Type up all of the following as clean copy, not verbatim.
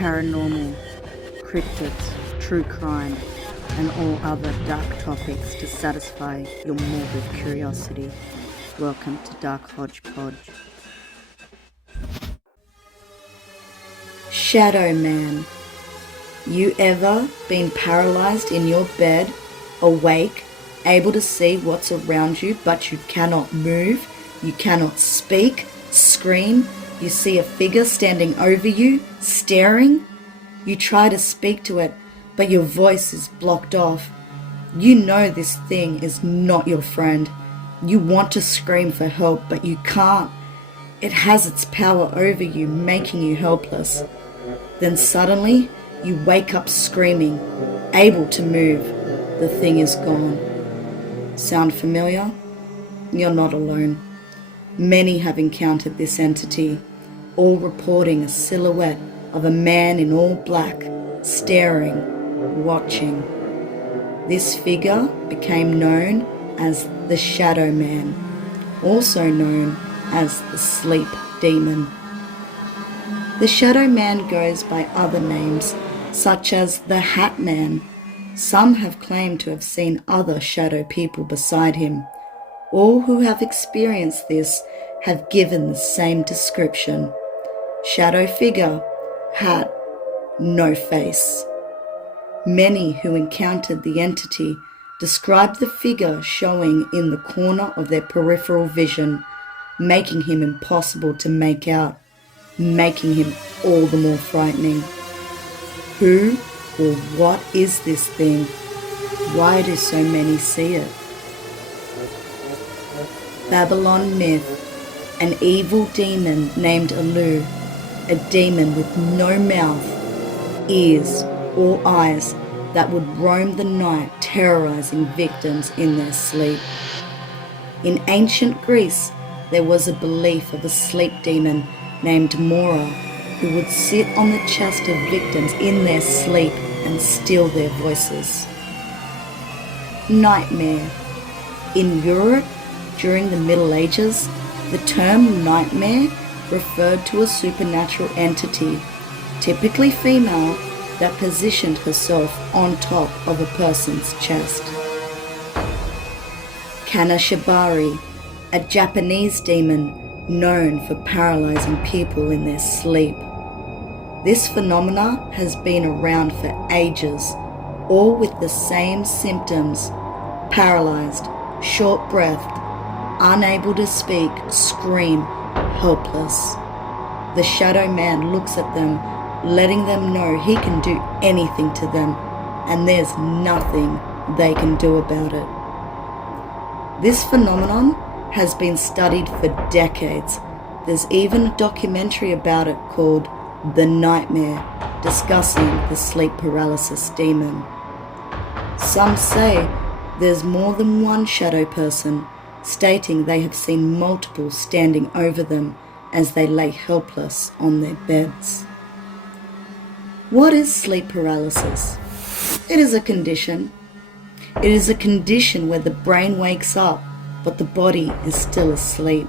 paranormal, cryptids, true crime, and all other dark topics to satisfy your morbid curiosity. Welcome to Dark Hodge Podge. Shadowman. You ever been paralyzed in your bed, awake, able to see what's around you, but you cannot move, you cannot speak, scream, you see a figure standing over you, staring? You try to speak to it, but your voice is blocked off. You know this thing is not your friend. You want to scream for help, but you can't. It has its power over you, making you helpless. Then suddenly, you wake up screaming, able to move. The thing is gone. Sound familiar? You're not alone. Many have encountered this entity, all reporting a silhouette of a man in all black, staring, watching. This figure became known as the Shadowman, also known as the Sleep Demon. The Shadowman goes by other names, such as the Hat Man. Some have claimed to have seen other shadow people beside him. All who have experienced this have given the same description. Shadow figure, hat, no face. Many who encountered the entity described the figure showing in the corner of their peripheral vision, making him impossible to make out, making him all the more frightening. Who or what is this thing? Why do so many see it? Babylon myth. An evil demon named Alu, a demon with no mouth, ears, or eyes that would roam the night terrorizing victims in their sleep. In ancient Greece, there was a belief of a sleep demon named Mora who would sit on the chest of victims in their sleep and steal their voices. Nightmare. In Europe, during the Middle Ages, the term nightmare referred to a supernatural entity, typically female, that positioned herself on top of a person's chest. Kanashibari, a Japanese demon known for paralyzing people in their sleep. This phenomena has been around for ages, all with the same symptoms: paralyzed, short-breathed, unable to speak, scream, helpless. The Shadow Man looks at them, letting them know he can do anything to them, and there's nothing they can do about it. This phenomenon has been studied for decades. There's even a documentary about it called The Nightmare, discussing the sleep paralysis demon. Some say there's more than one shadow person, stating they have seen multiple standing over them as they lay helpless on their beds. What is sleep paralysis? It is a condition. It is a condition where the brain wakes up, but the body is still asleep.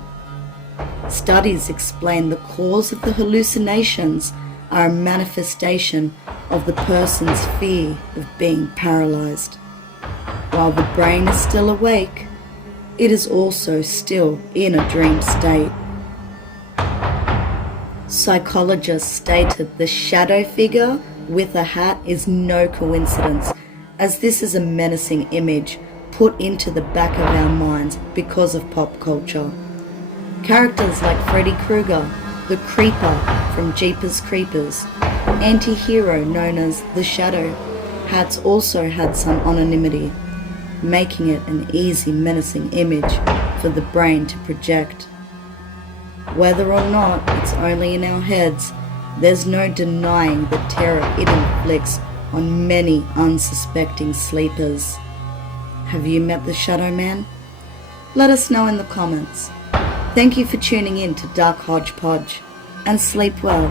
Studies explain the cause of the hallucinations are a manifestation of the person's fear of being paralyzed. While the brain is still awake, it is also still in a dream state. Psychologists stated the shadow figure with a hat is no coincidence, as this is a menacing image put into the back of our minds because of pop culture. Characters like Freddy Krueger, the Creeper from Jeepers Creepers, anti-hero known as the Shadow, hats also had some anonymity, making it an easy menacing image for the brain to project. Whether or not it's only in our heads, there's no denying the terror it inflicts on many unsuspecting sleepers. Have you met the Shadow Man? Let us know in the comments. Thank you for tuning in to Dark Hodge Podge, and sleep well.